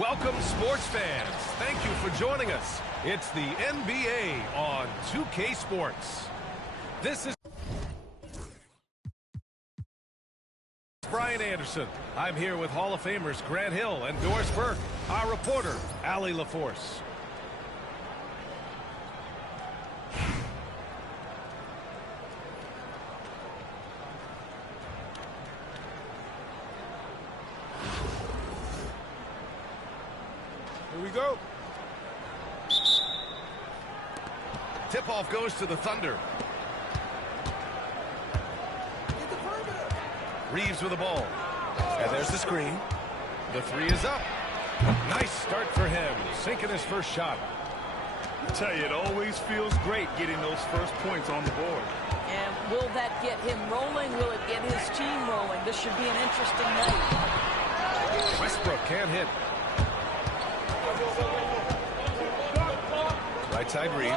Welcome, sports fans. Thank you for joining us. It's the NBA on 2K Sports. This is Brian Anderson. I'm here with Hall of Famers Grant Hill and Doris Burke, our reporter, Allie LaForce. Here we go. Tip-off goes to the Thunder. Reeves with the ball. And there's the screen. The three is up. Nice start for him, sinking his first shot. I tell you, it always feels great getting those first points on the board. And will that get him rolling? Will it get his team rolling? This should be an interesting night. Westbrook can't hit. Right side Reeves.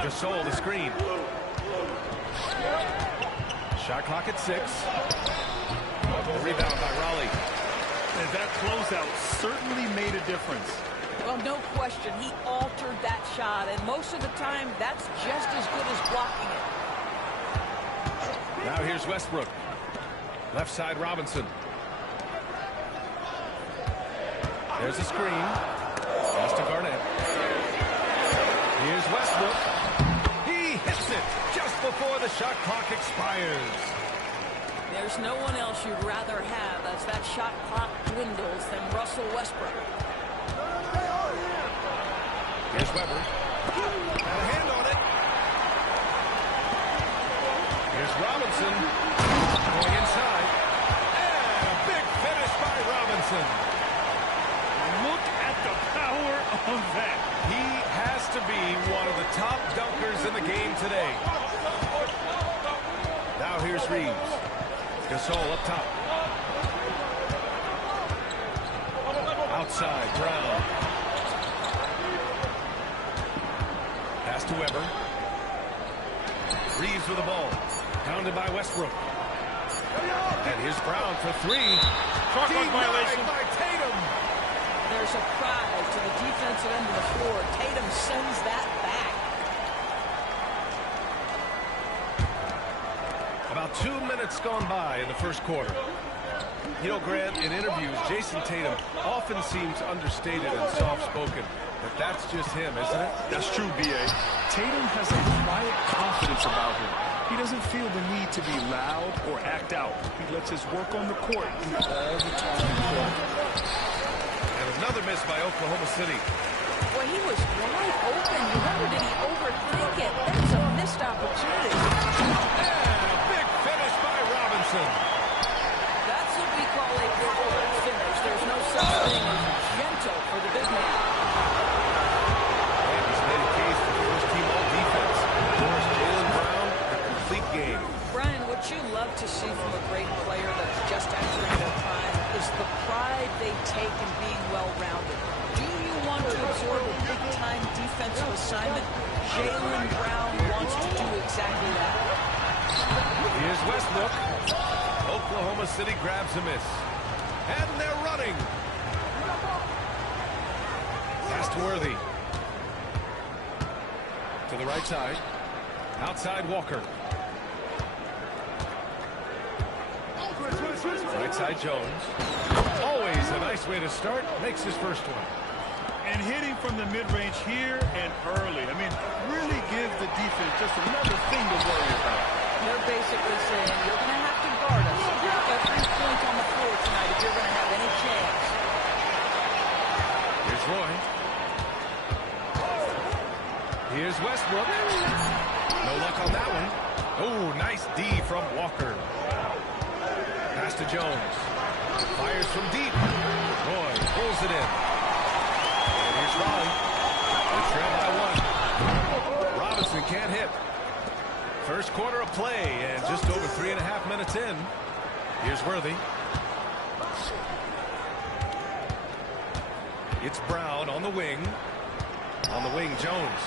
Gasol the screen. Shot clock at 6. Rebound by Raleigh. And that closeout certainly made a difference. Well, no question. He altered that shot, and most of the time, that's just as good as blocking it. Now here's Westbrook. Left side Robinson. There's a screen. Pass to Garnett. Here's Westbrook. He hits it just before the shot clock expires. There's no one else you'd rather have as that shot clock dwindles than Russell Westbrook. Here's Weber. And a hand on it. Here's Robinson. Going inside. And a big finish by Robinson. Look at the power of that. He has to be one of the top dunkers in the game today. Now here's Reeves. Gasol up top. Outside, Brown. Pass to Weber. Reeves with the ball. Pounded by Westbrook. And here's Brown for 3. Clock violation by Tatum. There's a prize to the defensive end of the floor. Tatum sends that back. About 2 minutes gone by in the first quarter. You know, Grant, in interviews, Jason Tatum often seems understated and soft-spoken. But that's just him, isn't it? That's true, B.A. Tatum has a quiet confidence about him. He doesn't feel the need to be loud or act out. He lets his work on the court do all the time. And another miss by Oklahoma City. Well, he was wide open. You wonder, did he overthink it? That's a missed opportunity. And a big finish by Robinson. That's what we call a good finish. There's no such thing as gentle for the big man. And he's made a case for first-team all-defense. Forced Jaylen Brown a complete game. Brian, what you love to see from a great player that's just entering their prime is the pride they take in being well-rounded. Do you want to absorb a big-time defensive assignment? Jaylen Brown wants to do exactly that. Here's Westbrook. Oklahoma City grabs a miss. And they're running. Pass to Worthy. To the right side. Outside Walker. Right side Jones. Always a nice way to start. Makes his first one. And hitting from the mid-range here and early. I mean, really gives the defense just another thing to worry about. They're basically saying, you're going to have to guard us every point on the floor tonight if you're going to have any chance. Here's Roy. Here's Westbrook. No luck on that one. Oh, nice D from Walker. Pass to Jones. Fires from deep. Roy pulls it in. Raleigh. They trail by 1. Robinson can't hit. First quarter of play, and just over 3.5 minutes in. Here's Worthy. It's Brown on the wing. On the wing, Jones.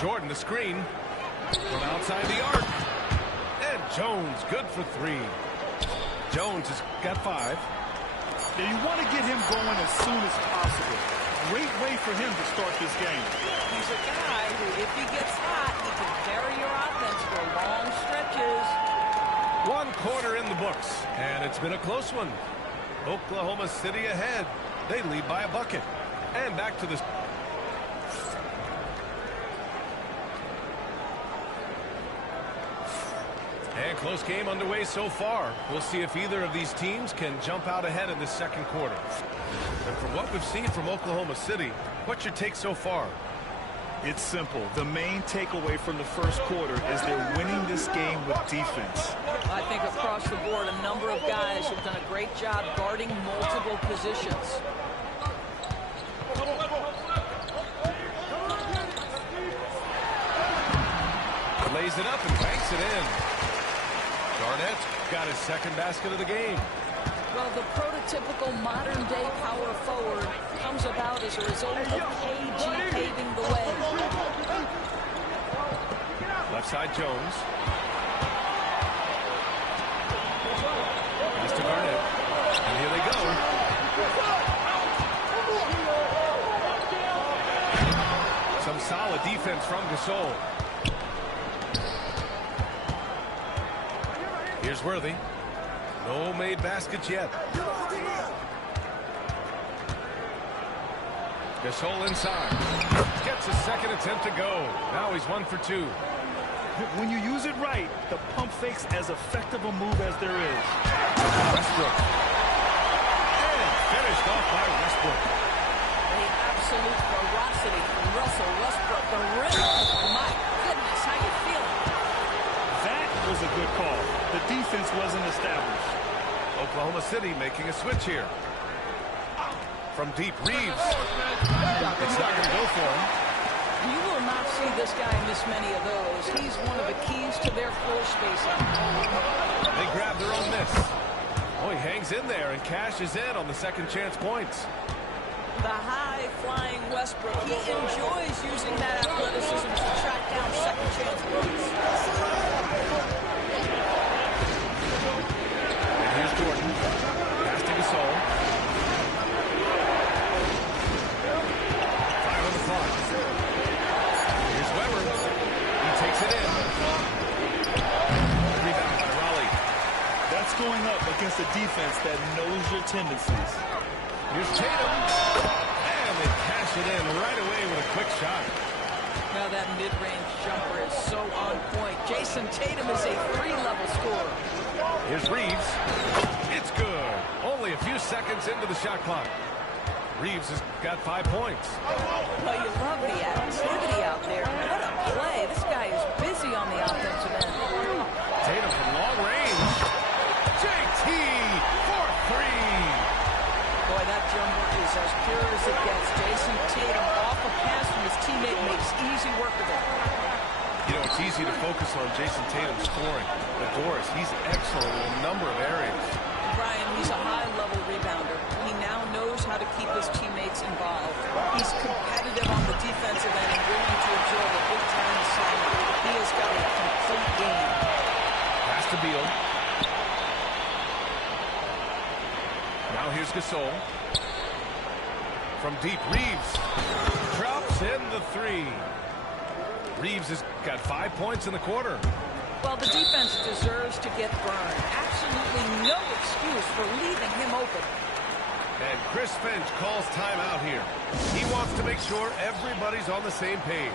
Jordan, the screen. From outside the arc. And Jones, good for 3. Jones has got 5. Now you want to get him going as soon as possible. Great way for him to start this game. He's a guy who, if he gets hot, he can carry your offense for long stretches. 1 quarter in the books, and it's been a close one. Oklahoma City ahead. They lead by a bucket. And back to the... And close game underway so far. We'll see if either of these teams can jump out ahead in the second quarter. And from what we've seen from Oklahoma City, what's your take so far? It's simple. The main takeaway from the first quarter is they're winning this game with defense. I think across the board, a number of guys have done a great job guarding multiple positions. Lays it up and banks it in. Garnett's got his second basket of the game. Well, the prototypical modern-day power forward comes about as a result of KG paving the way. Left side, Jones. Pass to Garnett. And here they go. Some solid defense from Gasol. Here's Worthy. No made baskets yet. Gasol inside. Gets a second attempt to go. Now he's 1 for 2. When you use it right, the pump fake's as effective a move as there is. Westbrook. And finished off by Westbrook. The absolute ferocity from Russell Westbrook. The rim. My goodness, how you feeling? That was a good call. The defense wasn't established. Oklahoma City making a switch here. From deep, Reeves. It's not going to go for him. You will not see this guy miss many of those. He's one of the keys to their floor spacing. They grab their own miss. Oh, he hangs in there and cashes in on the second chance points. The high-flying Westbrook, he enjoys using that athleticism to track down second chance points. And here's Jordan. Pass to Gasol. 5 on the clock. Here's Weber. He takes it in. Rebound by Raleigh. That's going up against a defense that knows your tendencies. Here's Tatum. And they cash it in right away with a quick shot. Now that mid-range jumper is so on point. Jason Tatum is a 3-level scorer. Here's Reeves. It's good. Only a few seconds into the shot clock. Reeves has got 5 points. Well, you love the activity out there. What a play. This guy is busy on the offensive end. Tatum from long range. JT for 3. Boy, that jumper is as pure as it gets. Jason Tatum off a pass from his teammate makes easy work of it. You know, it's easy to focus on Jason Tatum scoring. But Doris, he's excellent in a number of areas. Brian, he's a high-level rebounder. He now knows how to keep his teammates involved. He's competitive on the defensive end and willing to absorb a big-time assignment. He has got a complete game. Pass to Beal. Now here's Gasol. From deep, Reeves drops in the 3. Reeves has got 5 points in the quarter. Well, the defense deserves to get burned. Absolutely no excuse for leaving him open. And Chris Finch calls timeout here. He wants to make sure everybody's on the same page.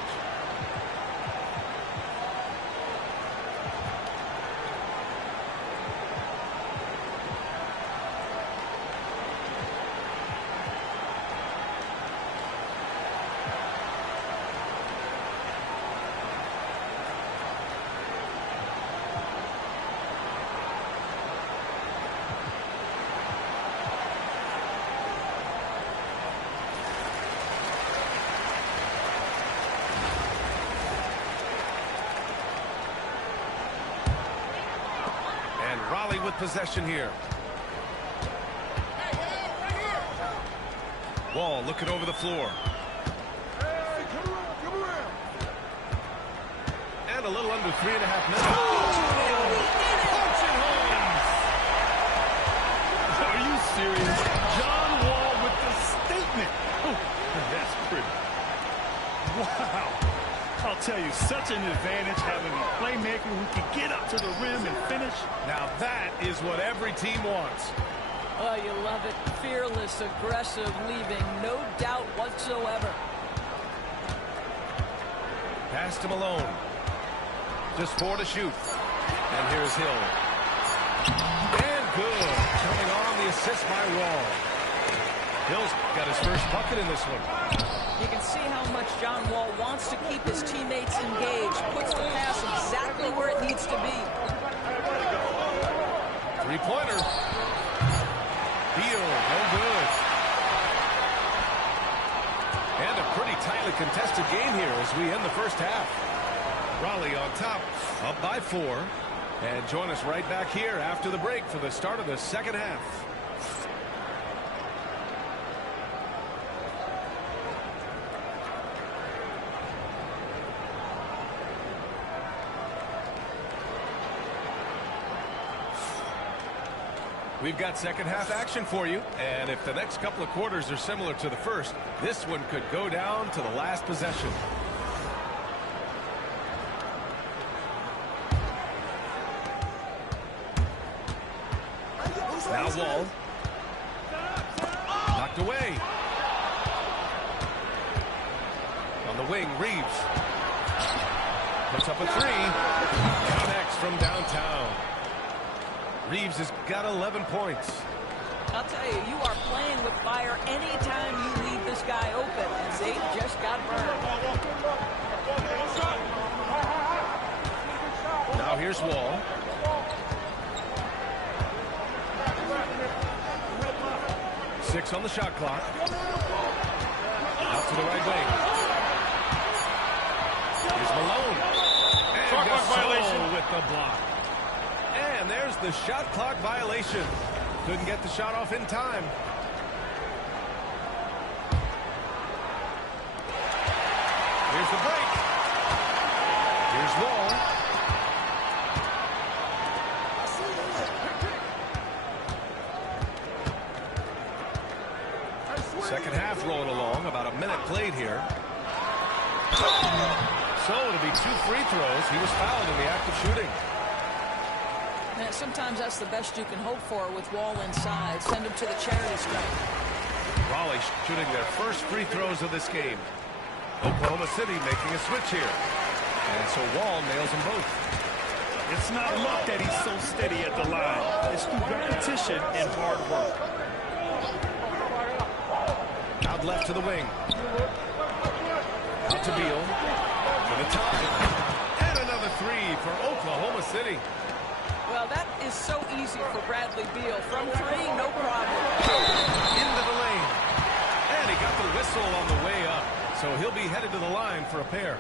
with possession here. Wall looking over the floor. And a little under 3.5 minutes. Are you serious? John Wall with the statement. Oh, that's pretty. Wow. I'll tell you, such an advantage having a playmaker who can get up to the rim and finish. Now that is what every team wants. Oh, you love it. Fearless, aggressive, leaving no doubt whatsoever. Passed him alone. Just 4 to shoot. And here's Hill. And good. Coming on the assist by Wall. Hill's got his first bucket in this one. You can see how much John Wall wants to keep his teammates engaged. Puts the pass exactly where it needs to be. Three-pointer. Beal, no good. And a pretty tightly contested game here as we end the first half. Raleigh on top, up by 4. And join us right back here after the break for the start of the second half. We've got second half action for you, and if the next couple of quarters are similar to the first, this one could go down to the last possession. Now Wall. Knocked away. On the wing, Reeves. Puts up a 3. Connects from downtown. Reeves has got 11 points. I'll tell you, you are playing with fire anytime you leave this guy open, and they just got burned. Now here's Wall. Six on the shot clock. Out to the right wing. Here's Malone. And Shot clock violation with the block. And there's the shot clock violation. Couldn't get the shot off in time. Here's the break. Here's Wall. Second half rolling along. About a minute played here. So it'll be 2 free throws. He was fouled in the act of shooting. Sometimes that's the best you can hope for with Wall inside. Send him to the charity stripe. Raleigh shooting their first free throws of this game. Oklahoma City making a switch here. And so Wall nails them both. It's not luck that he's so steady at the line. It's through repetition and hard work. Out left to the wing. Out to Beal. For the tie. And another 3 for Oklahoma City. Well, that is so easy for Bradley Beal. From 3, no problem. Into the lane. And he got the whistle on the way up. So he'll be headed to the line for a pair.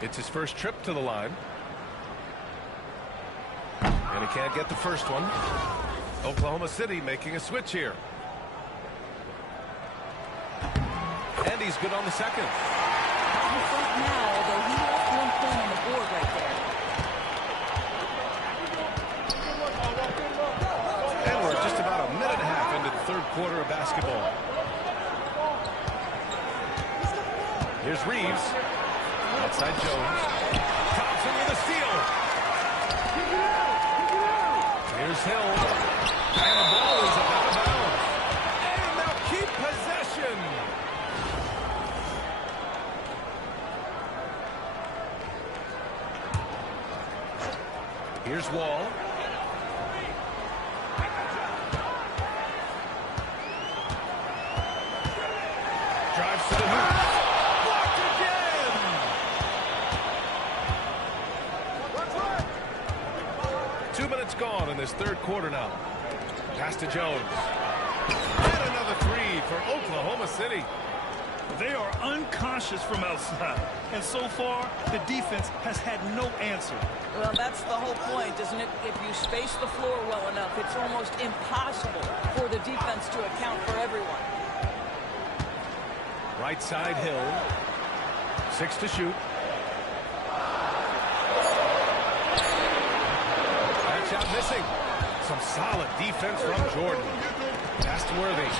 It's his first trip to the line. And he can't get the first one. Oklahoma City making a switch here. And he's good on the second. On the front now, although he left 1 point on the board right there. And we're just about a minute and a half into the third quarter of basketball. Here's Reeves. Outside Jones. Thompson with a steal. Here's Hill. And the ball is out of bounds. And they'll keep possession. Here's Wall. Drives to the hoop. Blocked again. Two minutes gone in this third quarter now. Pass to Jones. And another 3 for Oklahoma City. They are unconscious from outside. And so far, the defense has had no answer. Well, that's the whole point, isn't it? If you space the floor well enough, it's almost impossible for the defense to account for everyone. Right side, Hill. 6 to shoot. That shot missing. Some solid defense from Jordan. Pass to Worthy.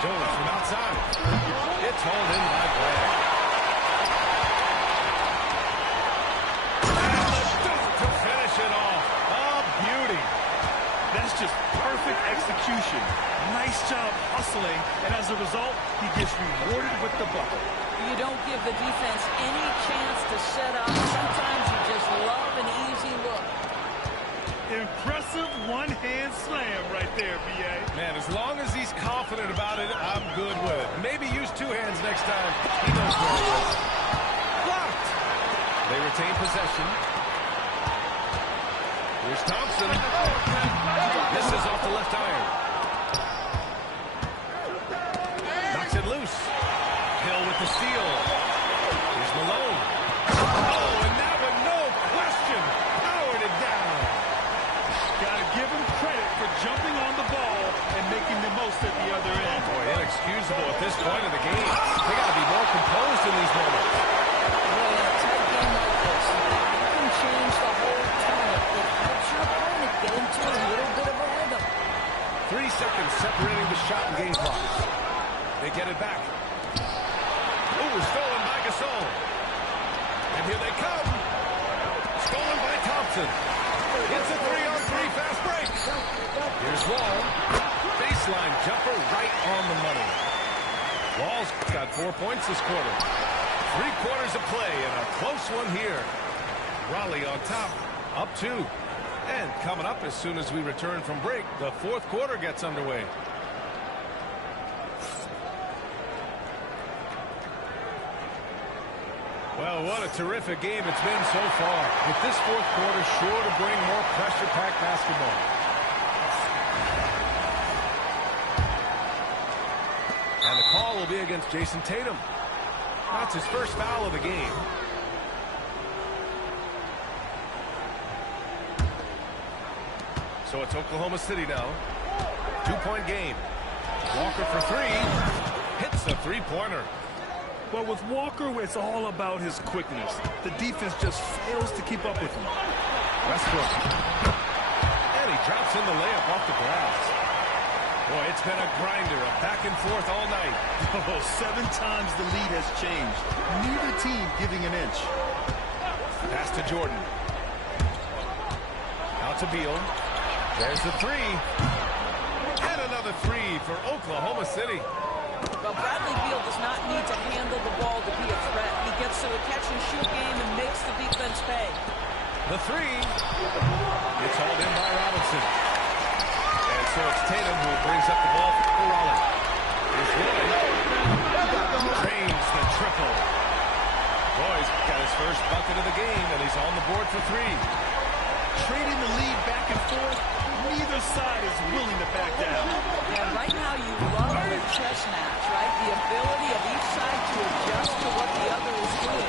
Jones from outside. It's hauled in by Graham. And the dunk to finish it off. A beauty. That's just perfect execution. Nice job hustling, and as a result, he gets rewarded with the bucket. You don't give the defense any chance to set up. Sometimes you just love an easy look. Impressive one-hand slam right there, B.A. Man, as long as he's confident about it, I'm good with it. Maybe use 2 hands next time. He knows where it is. Blocked. They retain possession. Here's Thompson. This is off the left iron. Knocks it loose. Hill with the steal. Here's Malone. Oh, and that one, no question, powered it down. Gotta give him credit for jumping on the ball and making the most at the other end. Boy, inexcusable at this point of the game. They gotta be more composed in these moments. Well, in a tight game like this, you can change the whole tone. It helps your opponent get into a little bit of a rhythm. 3 seconds separating the shot and game clocks. They get it back. Ooh, stolen by Gasol. And here they come. Stolen by Thompson. It's a 3-on-3 fast break. Here's Wall. Baseline jumper right on the money. Wall's got 4 points this quarter. 3 quarters of play and a close one here. Raleigh on top, up 2. And coming up as soon as we return from break, the 4th quarter gets underway. Well, what a terrific game it's been so far. With this 4th quarter sure to bring more pressure-packed basketball. And the call will be against Jason Tatum. That's his first foul of the game. So it's Oklahoma City now. 2-point game. Walker for 3. Hits a 3-pointer. Well, with Walker, it's all about his quickness. The defense just fails to keep up with him. Westbrook. And he drops in the layup off the glass. Boy, it's been a grinder, a back and forth all night. Oh, 7 times the lead has changed. Neither team giving an inch. Pass to Jordan. Out to Beal. There's the 3. And another 3 for Oklahoma City. Well, Bradley Beal does not need to handle the ball to be a threat. He gets to a catch-and-shoot game and makes the defense pay. The 3. It's hauled in by Robinson. And so it's Tatum who brings up the ball for Raleigh. Here's Roy. Trains the triple. Roy's got his first bucket of the game, and he's on the board for 3. Trading the lead back and forth, neither side is willing to back down. Yeah, right now you love the chess match, right? The ability of each side to adjust to what the other is doing.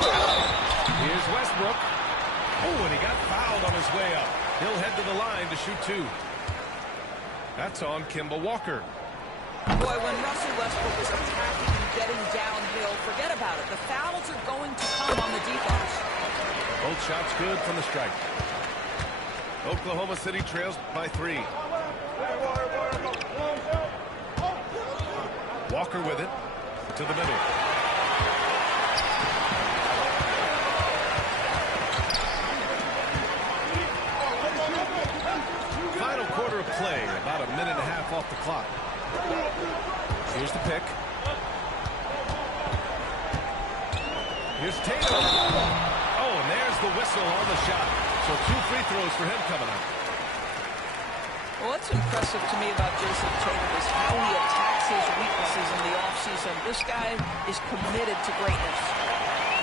Here's Westbrook. Oh, and he got fouled on his way up. He'll head to the line to shoot 2. That's on Kemba Walker. Boy, when Russell Westbrook is attacking and getting downhill, forget about it. The fouls are going to come on the defense. Both shots good from the strike. Oklahoma City trails by 3. Walker with it to the middle. Final quarter of play, about a minute and a half off the clock. Here's the pick. Here's Tatum. Oh, and there's the whistle on the shot. So 2 free throws for him coming up. Well, what's impressive to me about Jason Tatum is how he attacks his weaknesses in the offseason. This guy is committed to greatness.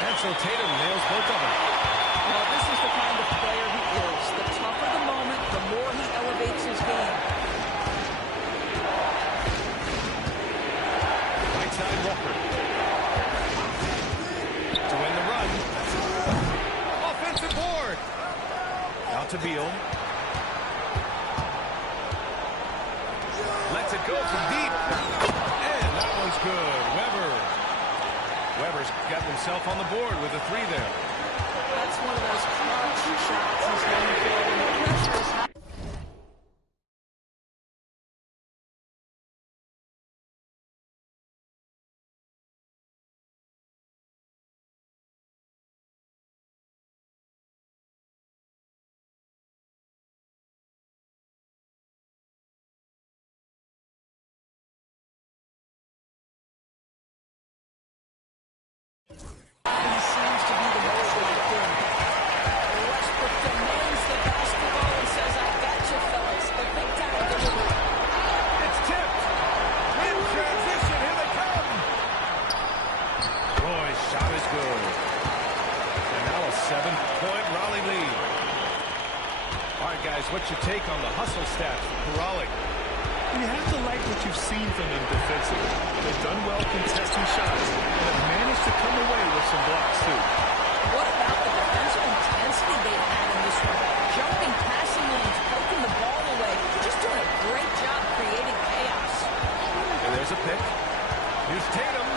And so Tatum nails both of them. Well, this is the kind of player he is. The tougher the moment, the more he elevates his game. Right side Walker. to Beal. Lets it go from deep. And that one's good. Weber's got himself on the board with a 3 there. That's one of those clutch shots he's going to feel when the pressure is high. He seems to be the most locked in. Westbrook demands the basketball and says, I got you, fellas. A big-time delivery. It's tipped. In transition, here they come. Roy's shot is good. And now a 7-point Raleigh lead. All right, guys, what's your take on the hustle stats for Raleigh? You have to like what you've seen from them defensively. They've done well contesting shots and have managed to come away with some blocks, too. What about the defensive intensity they had in this one? Jumping passing lanes, poking the ball away. Just doing a great job creating chaos. And there's a pick. Here's Tatum.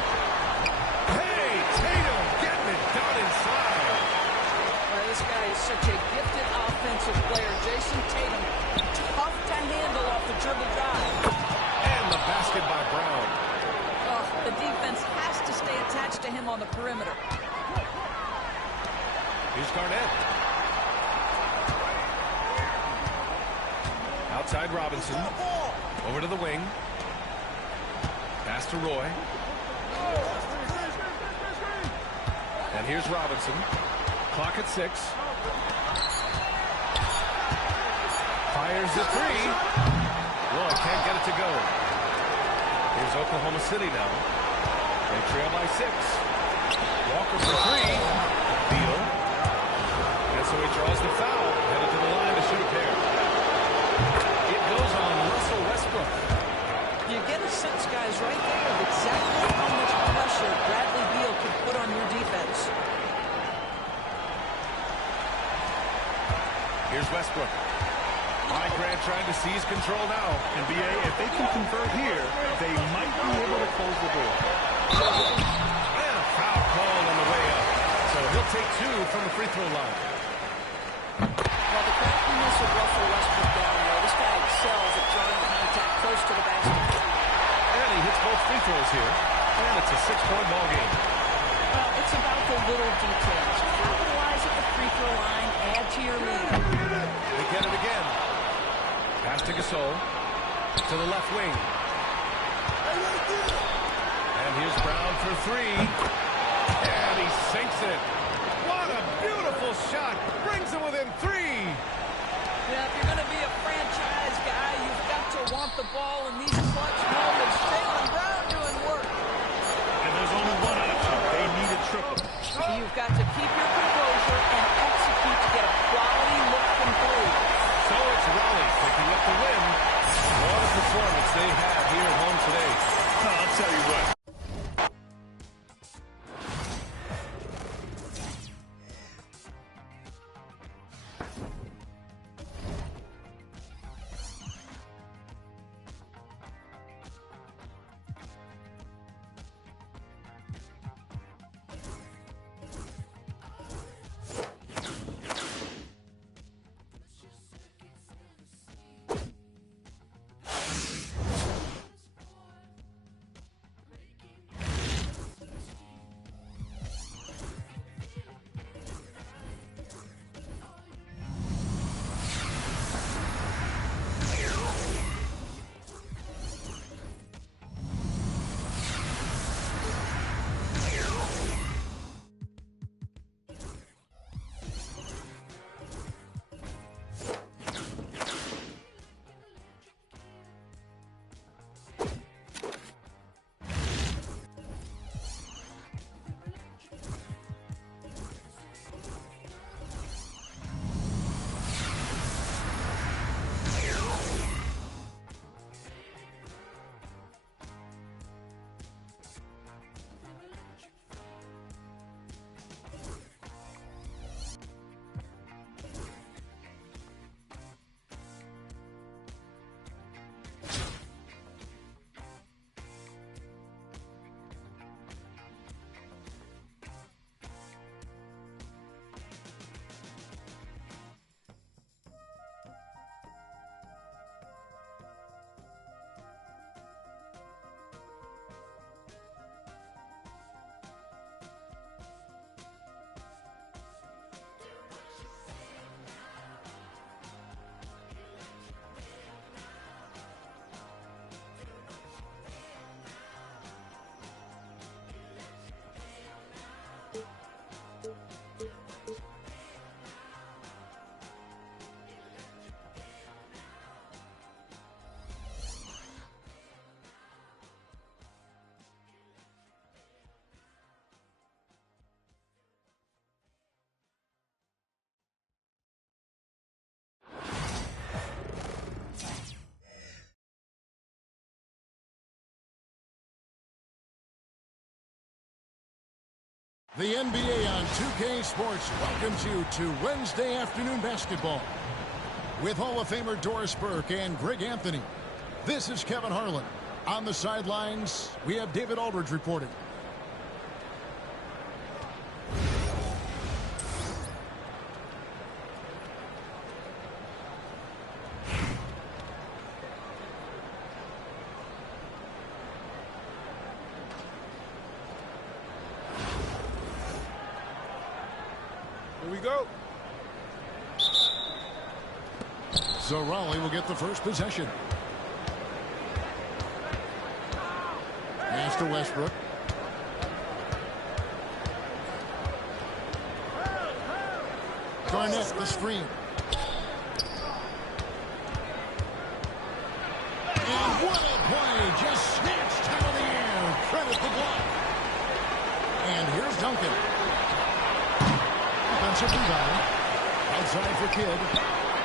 Hey, Tatum getting it done inside. This guy is such a gifted offensive player. Jason Tatum, tough to handle off the dribble drive. And the basket by Brown. Oh, the defense has to stay attached to him on the perimeter. Here's Garnett. Outside Robinson. Over to the wing. Pass to Roy. And here's Robinson. Clock at 6. Fires the 3. Roy can't get it to go. Here's Oklahoma City now. They trail by 6. Walker for 3. Beal. And so he draws the foul. Headed to the line to shoot a pair. It goes on Russell Westbrook. You get a sense, guys, right there of exactly how much pressure Bradley Beal can put on your defense. Here's Westbrook. High Grant trying to seize control now. And B.A., if they can convert here, they might be able to close the door. And a foul call on the way up. So he'll take 2 from the free throw line. Well, the craftiness of Russell Westbrook down there, this guy excels at drawing contact close to the basket. And he hits both free throws here. And it's a 6-point ball game. Well, it's about the little details. Capitalize at the free throw line, add to your lead. They get it again. Pass to Gasol. To the left wing. And here's Brown for 3. And he sinks it. What a beautiful shot. Brings him within 3. Yeah, if you're going to be a franchise guy, you've got to want the ball in these clutch moments. Jaylen Brown doing work. And there's only one option. They need a triple. You've got to keep your composure and execute to get a quality look from 3. So it's Raleigh picking up the win. What a performance they had here at home today. I'll tell you what. The NBA on 2K Sports welcomes you to Wednesday afternoon basketball. With Hall of Famer Doris Burke and Greg Anthony, this is Kevin Harlan. On the sidelines, we have David Aldridge reporting. Here we go. So Raleigh will get the first possession. Pass to Westbrook. Garnett, the screen. And what a play! Just snatched out of the air. Credit the block. And here's Duncan. Defensive rebound. Outside for Kidd.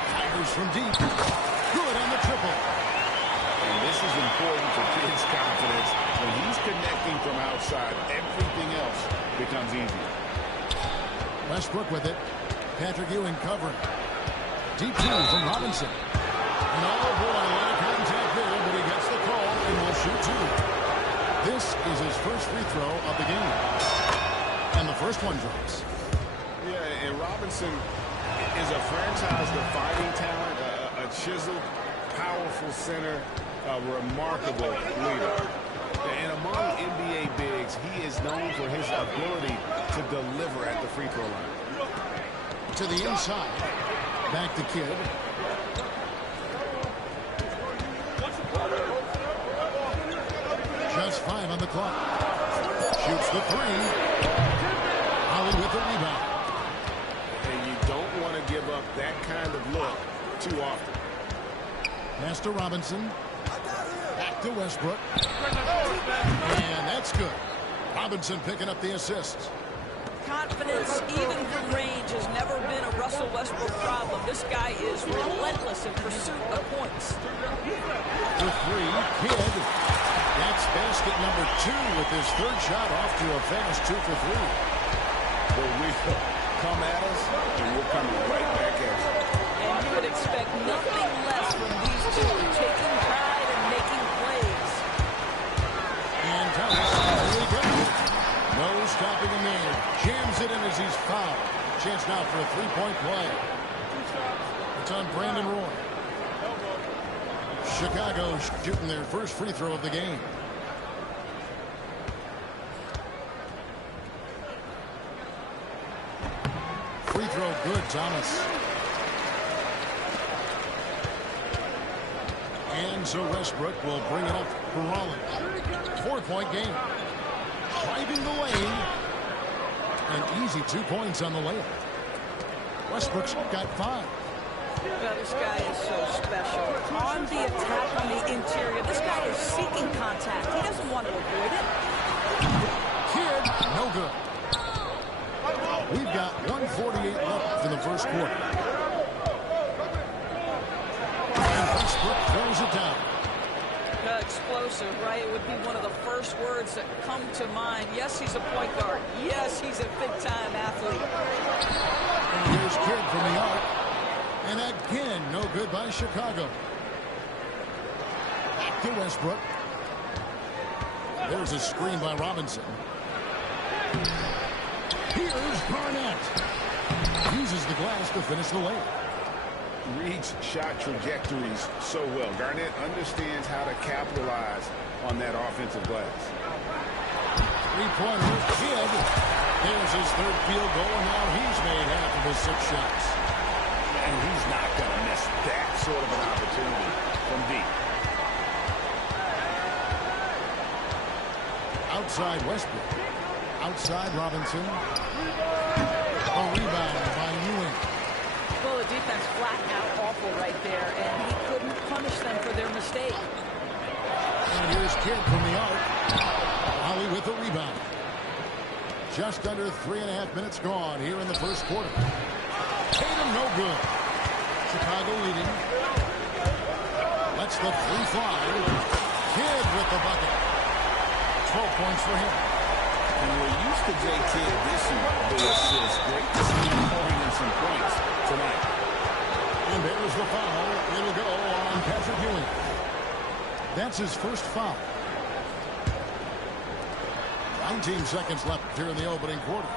Fires from deep. Good on the triple. And this is important for Kidd's confidence. When he's connecting from outside, everything else becomes easy. Westbrook with it. Patrick Ewing covering. Deep two from Robinson. And oh boy, a lot of contact there, but he gets the call and will shoot two. This is his first free throw of the game. And the first one drops. Yeah, and Robinson is a franchise-defining talent, a chiseled, powerful center, a remarkable leader. And among NBA bigs, he is known for his ability to deliver at the free throw line. To the inside. Back to Kidd. Just 5 on the clock. Shoots the three. Holly with the rebound. And you don't want to give up that kind of look too often. Pass to Robinson. Back to Westbrook. And that's good. Robinson picking up the assist. Confidence, even from range, has never been a Russell Westbrook problem. This guy is relentless in pursuit of points. The three, Kidd. That's basket number 2 with his third shot off to a fast 2 for 3. But we come at us, and we're coming right back at you. And you would expect nothing less from these two, taking pride and making plays. And Thomas, here we go. No stopping him there. Jams it in as he's fouled. Chance now for a three-point play. It's on Brandon Roy. Chicago shooting their first free throw of the game. Free throw good, Thomas. And so Westbrook will bring it up for Raleigh. 4-point game. Driving the lane. An easy 2 points on the layup. Westbrook's got 5. Well, this guy is so special. On the attack on the interior, this guy is seeking contact. He doesn't want to avoid it. Kidd, no good. We've got 1:48 left in the first quarter. And Westbrook throws it down. Explosive, right? It would be one of the first words that come to mind. Yes, he's a point guard. Yes, he's a big-time athlete. And here's Kidd from the arc. And again, no good by Chicago. Back to Westbrook. There's a screen by Robinson. Here's Garnett. Uses the glass to finish the layup. Reads shot trajectories so well. Garnett understands how to capitalize on that offensive glass. Three-pointer, Kidd. There's his third field goal, and now he's made half of his 6 shots. And he's not going to miss that sort of an opportunity from deep. Outside Westbrook. Outside Robinson. A rebound by Ewing. Well, the defense flat out awful right there, and he couldn't punish them for their mistake. And here's Kidd from the arc. Holly with the rebound. Just under 3.5 minutes gone here in the first quarter. Tatum no good. Chicago leading. Lets the three fly. Kidd with the bucket. 12 points for him. And we're used to JT addition of the assist. Great to see him pouring in some points tonight. And there's the foul. It'll go on Patrick Ewing. That's his first foul. 19 seconds left here in the opening quarter.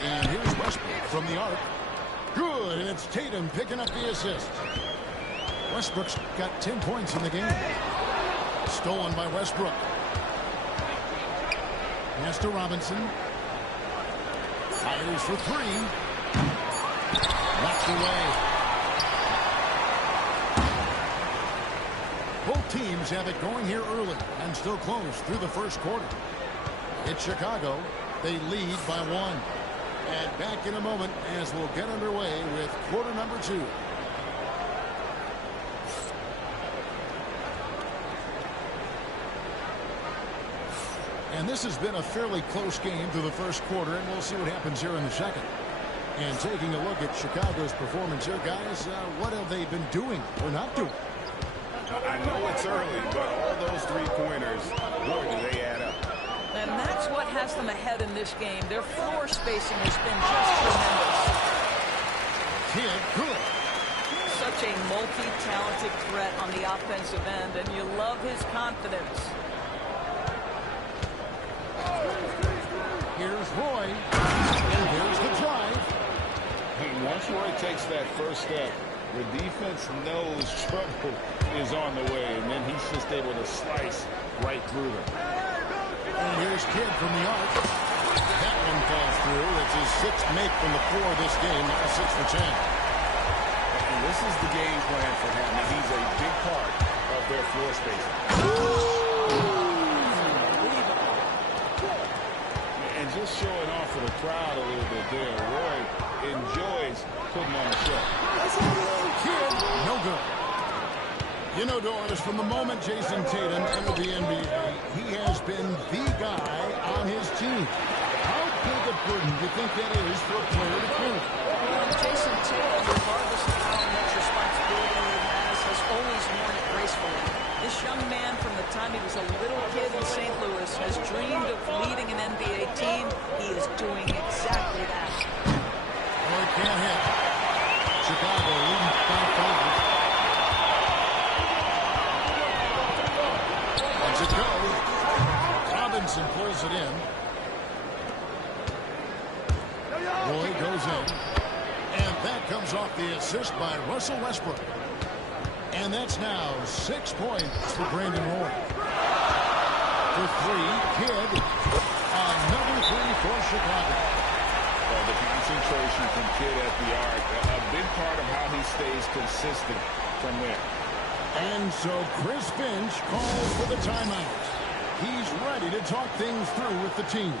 And here's Westbrook from the arc. Good, and it's Tatum picking up the assist. Westbrook's got 10 points in the game. Stolen by Westbrook. Pass to Robinson. Fires for three. Knocked away. Both teams have it going here early and still close through the first quarter. It's Chicago. They lead by one. And back in a moment as we'll get underway with quarter number 2. And this has been a fairly close game through the first quarter, and we'll see what happens here in the second. And taking a look at Chicago's performance here, guys, what have they been doing or not doing? I know it's early, but all those three-pointers, boy, do they add up. And that's what has them ahead in this game. Their floor spacing has been just tremendous. Kid, good. Such a multi-talented threat on the offensive end, and you love his confidence. Here's Roy. And here's the drive. And once Roy takes that first step, the defense knows trouble is on the way, and then he's just able to slice right through them. And here's Kidd from the arc. That one falls through. It's his 6th make from the floor this game. Now 6 for 10. And this is the game plan for him. And he's a big part of their floor spacing. And just showing off for the crowd a little bit there. Roy enjoys putting on the show. Kidd, no good. You know, Doris, from the moment Jason Tatum entered the NBA, he has been the guy on his team. How big a burden do you think that is for a player to carry? Jason Tatum, regardless of how much responsibility he has always worn it gracefully. This young man, from the time he was a little kid in St. Louis, has dreamed of leading an NBA team. He is doing exactly that. Boy, can't hit. Chicago leading by 5. It goes. Robinson pulls it in. Roy goes in. And that comes off the assist by Russell Westbrook. And that's now 6 points for Brandon Roy. For 3, Kidd. Another 3 for Chicago. Well, the concentration from Kidd at the arc, a big part of how he stays consistent from there. And so Chris Finch calls for the timeout. He's ready to talk things through with the team.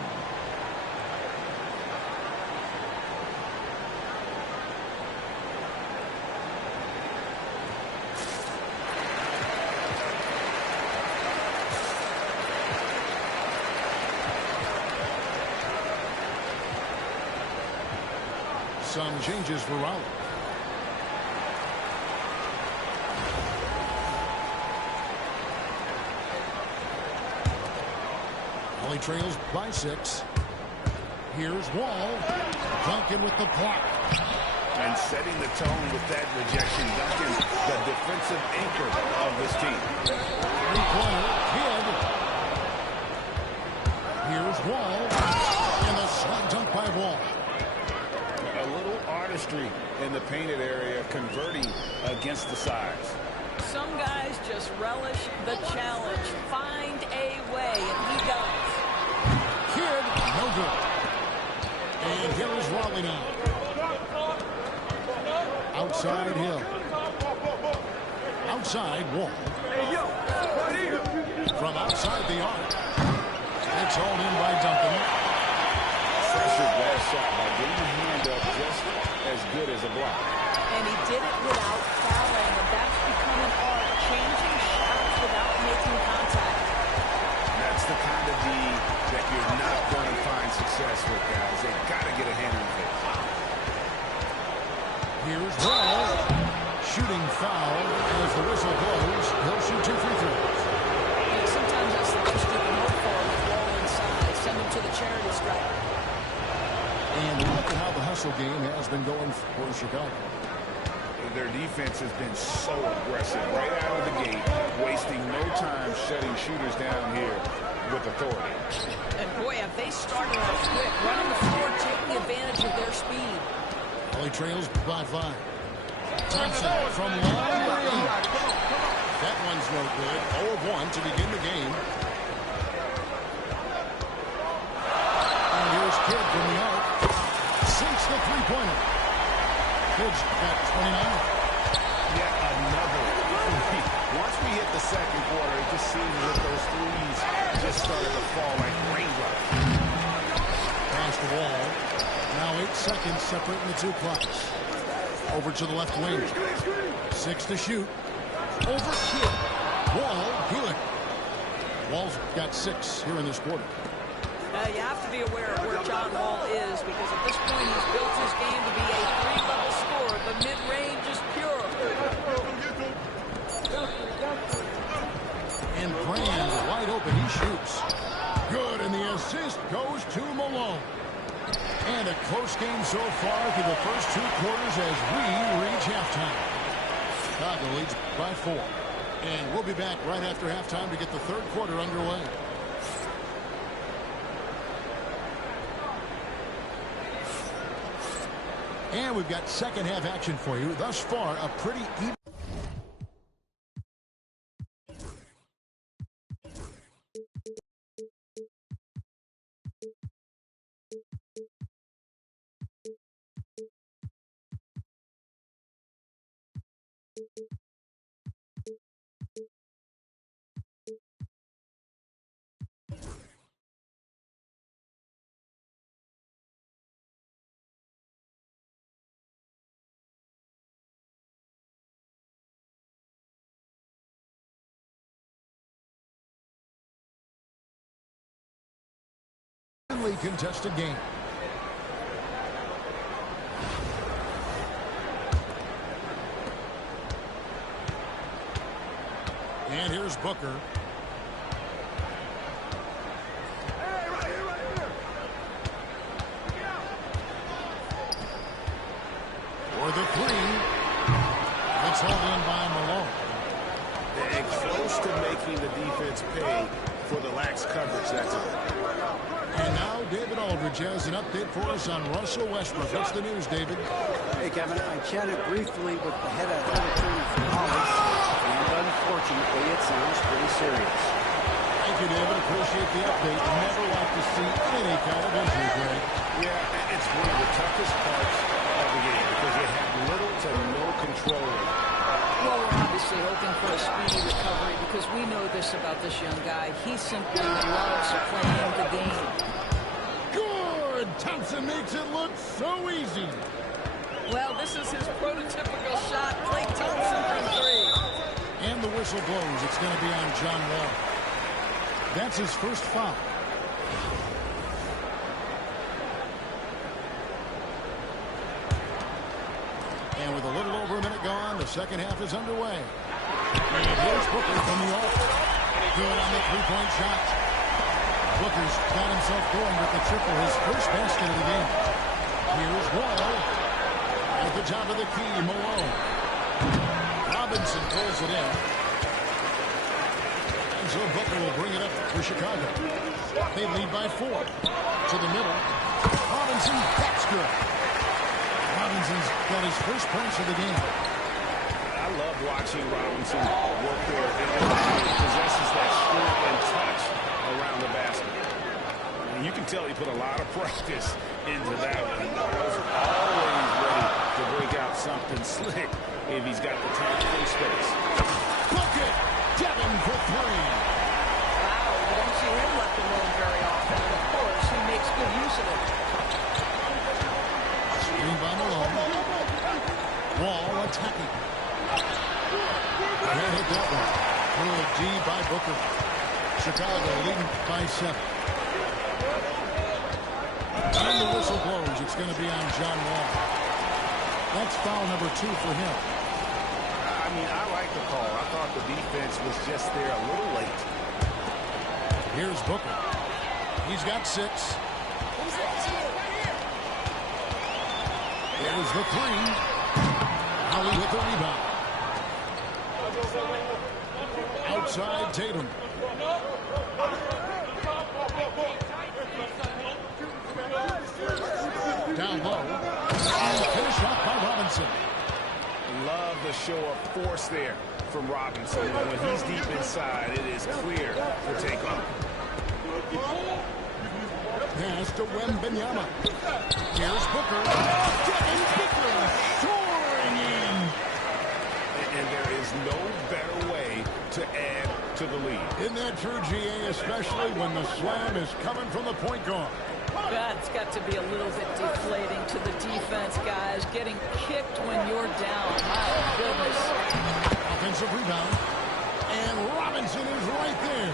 Some changes for Rowley. He trails by 6. Here's Wall. Duncan with the block. And setting the tone with that rejection. Duncan, the defensive anchor of this team. Three-pointer, Kidd. Here's Wall. And a slam dunk by Wall. A little artistry in the painted area, converting against the size. Some guys just relish the challenge. Find a way, and he does. Kidd, no good. And here is Raleigh now. Outside Hill. Outside Wall. From outside the arc. It's hauled in by Duncan. Pressured that shot by getting his hand up just as good as a block. And he did it without fouling, and that's become an art. Changing shots without making contact. That's the kind of D that you're not going to find success with, guys. They've got to get a hand in the face. Here's Wall. Shooting foul as the whistle blows. He'll shoot 2 free throws. Sometimes that's the best you can hope for with Wall inside. Send him to with a charity stripe. And look at how the hustle game has been going for Chicago. Their defense has been so aggressive right out of the gate, wasting no time shutting shooters down here with authority. And boy, have they started off quick, running the floor, taking advantage of their speed. Well, he trails by 5. Thompson from long range. That one's no good. 0 of 1 to begin the game. And here's Kidd from the arc. Sinks the three-pointer. Kidd's got 29. Yet another. Once we hit the second quarter, it just seems that those threes just started to fall like raindrops. Past the wall. Now 8 seconds separating the two clocks. Over to the left wing. 6 to shoot. Over Kidd. Wall, good. Wall's got 6 here in this quarter. You have to be aware of where John Wall is, because at this point he's built his game to be a 3-level scorer. The mid-range is pure. And Brand wide open. He shoots. Good, and the assist goes to Malone. And a close game so far through the first 2 quarters as we reach halftime. Chicago leads by 4. And we'll be back right after halftime to get the third quarter underway. And we've got second half action for you. Thus far, a pretty even. Contested game. And here's Booker. For the 3. It's held in by Malone. And close to making the defense pay for the lax coverage. That's all. And now David Aldridge has an update for us on Russell Westbrook. What's the news, David? Hey, Kevin, I chatted briefly with the head athletic trainer for college, and unfortunately, it sounds pretty serious. Thank you, David. Appreciate the update. Never like to see any kind of injury, Greg. Yeah, it's one of the toughest parts of the game because you have little to no control. Well, we're obviously hoping for a speedy recovery because we know this about this young guy. He simply loves playing the game. Good! Thompson makes it look so easy. Well, this is his prototypical shot. Klay Thompson from 3. And the whistle blows. It's going to be on John Wall. That's his first foul. And with a little over a minute gone, the second half is underway. And here's Booker from the arc. Good on the three-point shot. Booker's got himself going with the triple, his first basket of the game. Here's Wall. At the top of the key, Malone. Robinson pulls it in. And so Booker will bring it up for Chicago. They lead by 4. To the middle. Robinson, that's good. Robinson's got his first points of the game. I love watching Robinson work there. He possesses that strength and touch around the basket. And you can tell he put a lot of practice into that one. He's always ready to break out something slick if he's got the time and space. Bucket! Devin for 3. Wow, you don't see him left alone very often. And of course, he makes good use of it. Screen by Malone. Wall attacking. Can't hit that one. Good D by Booker. Chicago leading by 7. And the whistle blows. It's going to be on John Wall. That's foul number 2 for him. I mean, I like the call. I thought the defense was just there a little late. Here's Booker. He's got 6. There's the 3. Holly with the rebound. Outside Tatum. Down low. And finished off by Robinson. Love the show of force there from Robinson. When he's deep inside, it is clear for takeoff. Pass to Wembanyama. Here's Booker. Devin Booker soaring in. And there is no better way to add to the lead. Isn't that true, GA, especially when the slam is coming from the point guard? That's got to be a little bit deflating to the defense, guys. Getting kicked when you're down. My goodness. Offensive rebound. And Robinson is right there.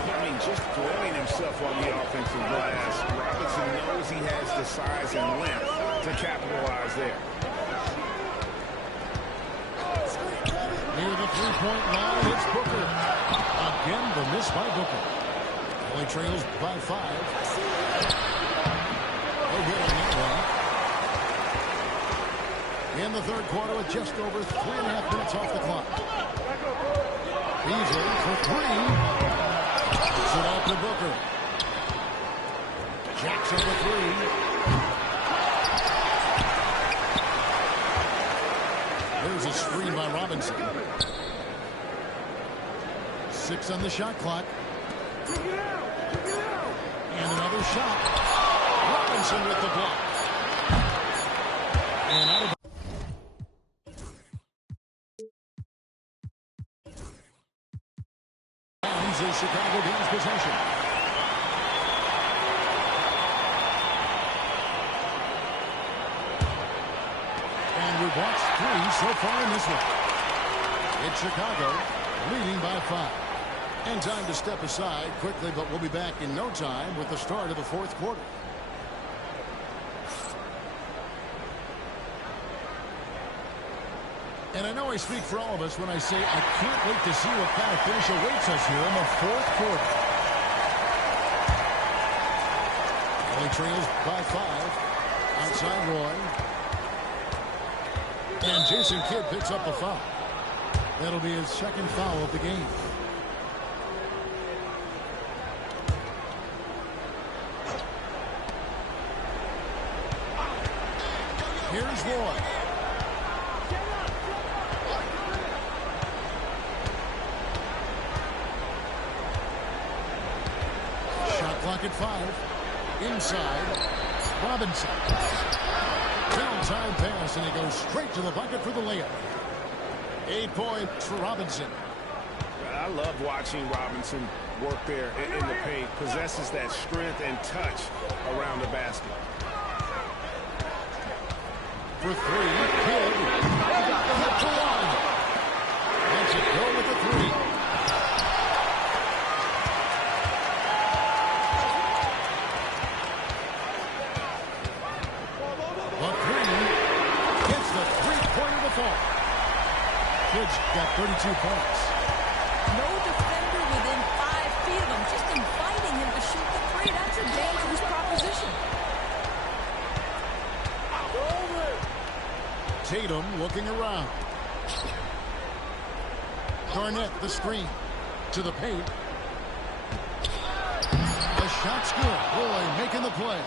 I mean, just throwing himself on the offensive glass. Robinson knows he has the size and length to capitalize there. Near the three-point line, it's Booker. Again, the miss by Booker. Only trails by 5. No good on that one. In the third quarter with just over 3.5 minutes off the clock. Beasley for 3. Puts it out to Booker. Jackson for 3. There's a screen by Robinson. 6 on the shot clock. And another shot. Robinson with the block. And out of bounds is Chicago gains possession. And we've watched 3 so far in this one. It's Chicago leading by 5. And time to step aside quickly, but we'll be back in no time with the start of the fourth quarter. And I know I speak for all of us when I say I can't wait to see what kind of finish awaits us here in the fourth quarter. Only trails by 5. Outside Roy. And Jason Kidd picks up the foul. That'll be his second foul of the game. Here's Roy. Shot clock at 5. Inside. Robinson. Downtime pass, and he goes straight to the bucket for the layup. 8 points for Robinson. I love watching Robinson work there in the paint. Possesses that strength and touch around the basket. For 3, Kidd. Hit for 1. Lets it go with the 3. But 3 gets the three-pointer to fall. Kidd's got 32 points. No defender within 5 feet of him, just inviting him to shoot the 3. That's a dangerous proposition. Tatum looking around. Garnett, the screen. To the paint. The shot's good. Boy, making the play.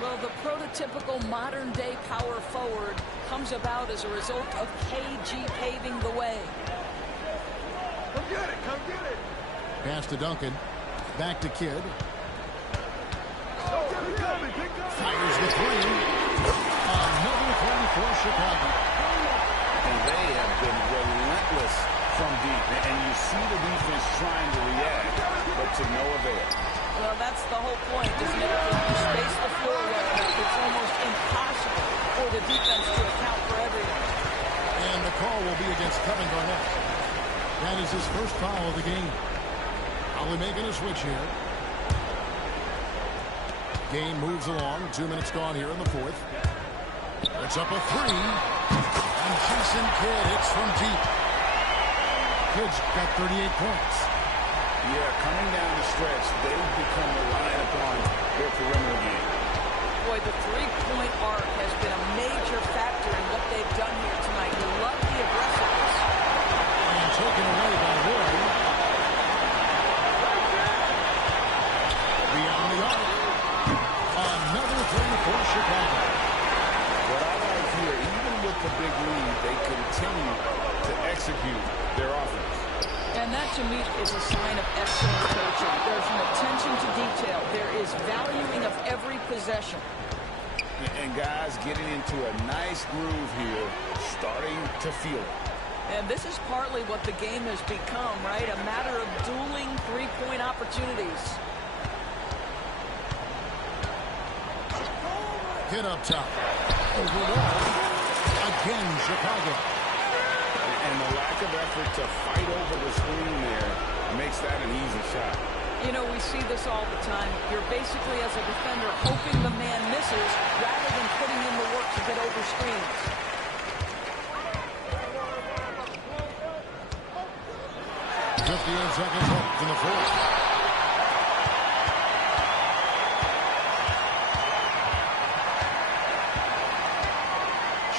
Well, the prototypical modern-day power forward comes about as a result of KG paving the way. Come get it, come get it. Pass to Duncan. Back to Kidd. Fires the 3. Another 3 for Chicago. And they have been relentless from deep. And you see the defense trying to react, but to no avail. Well, that's the whole point, isn't it? If you space the floor well, it's almost impossible for the defense to account for everyone. And the call will be against Kevin Garnett. That is his first foul of the game. Are we making a switch here? Game moves along. 2 minutes gone here in the fourth. It's up a 3. And Jason Kidd hits from deep. Kidd's got 38 points. Yeah, coming down the stretch, they've become reliant upon their perimeter game. Boy, the three-point arc has been a major factor in what they've done here tonight. You love the aggressiveness. And taken away by Roy. Beyond the arc. Another three for Chicago. What I like here, even with the big lead, they continue to execute their offense. And that, to me, is a sign of excellent coaching. There's an attention to detail. There is valuing of every possession. And guys getting into a nice groove here, starting to feel it. And this is partly what the game has become, right? A matter of dueling three-point opportunities. Hit up top. Overall, again, Chicago. And the lack of effort to fight over the screen there makes that an easy shot. You know, we see this all the time. You're basically, as a defender, hoping the man misses rather than putting in the work to get over screens. Seconds left in the fourth.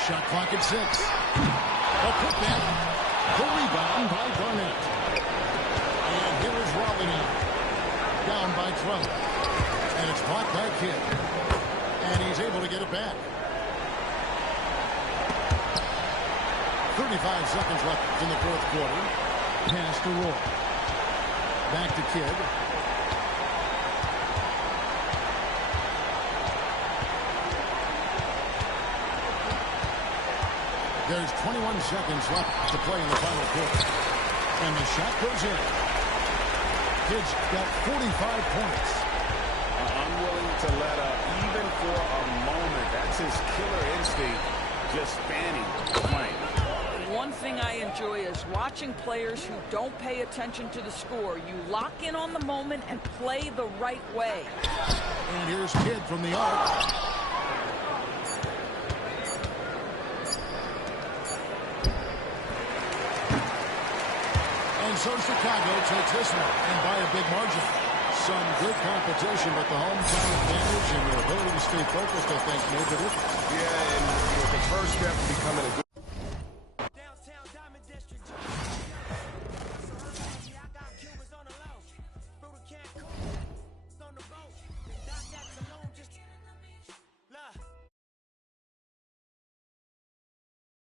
Shot clock at 6. A putback. The rebound by Garnett. And here is Robinson. Down by 12. And it's blocked by Kidd. And he's able to get it back. 35 seconds left in the fourth quarter. Pass to Roy. Back to Kidd. There's 21 seconds left to play in the final quarter. And the shot goes in. Kidd's got 45 points. Unwilling to let up even for a moment. That's his killer instinct, just spanning the plane. One thing I enjoy is watching players who don't pay attention to the score. You lock in on the moment and play the right way. And here's Kidd from the arc. And so Chicago takes this one, and by a big margin. Some good competition, but the hometown advantage and their ability to stay focused, I think, made the difference. Yeah, and the first step to becoming a good